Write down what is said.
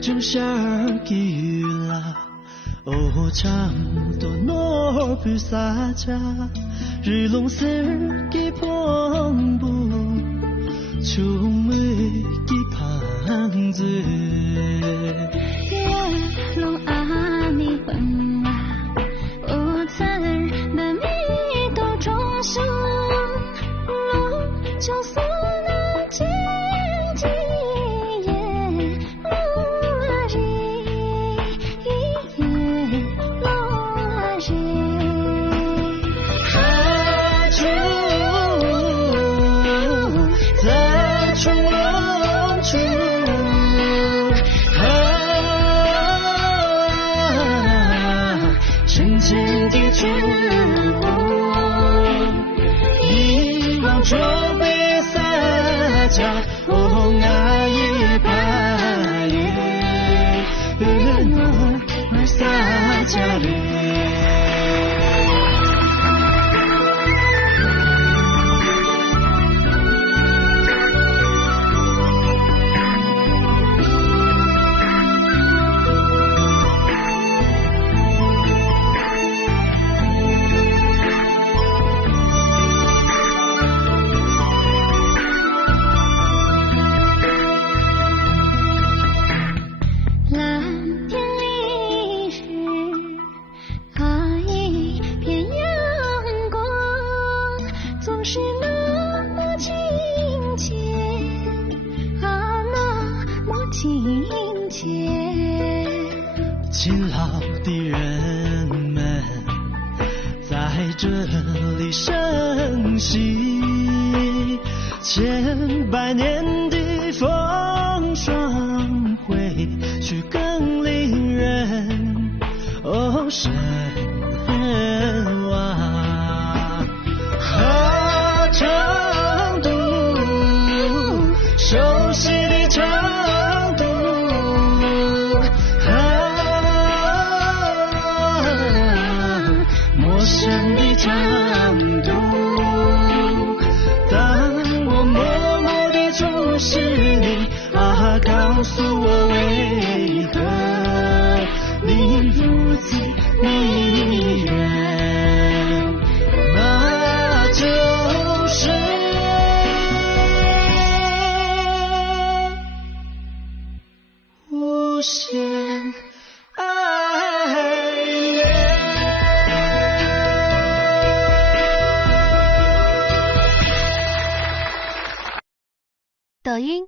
就像给了，哦，唱到哪不撒家，日龙丝给碰不，秋梅给盘子。夜龙阿弥本啊，我在那弥陀中生，龙就算那经济也龙啊日也龙啊日，哈出在出龙出。深情的烛火，一往中被洒家，哦，爱也怕也，我洒家嘞。是那么亲切，啊，那么亲切。勤劳的人们在这里生息，千百年的风霜会去更令人神往。成都，熟悉的成都，陌生的成都。当我默默地注视你，告诉我为何你如此迷人，那就是无限爱恋。抖音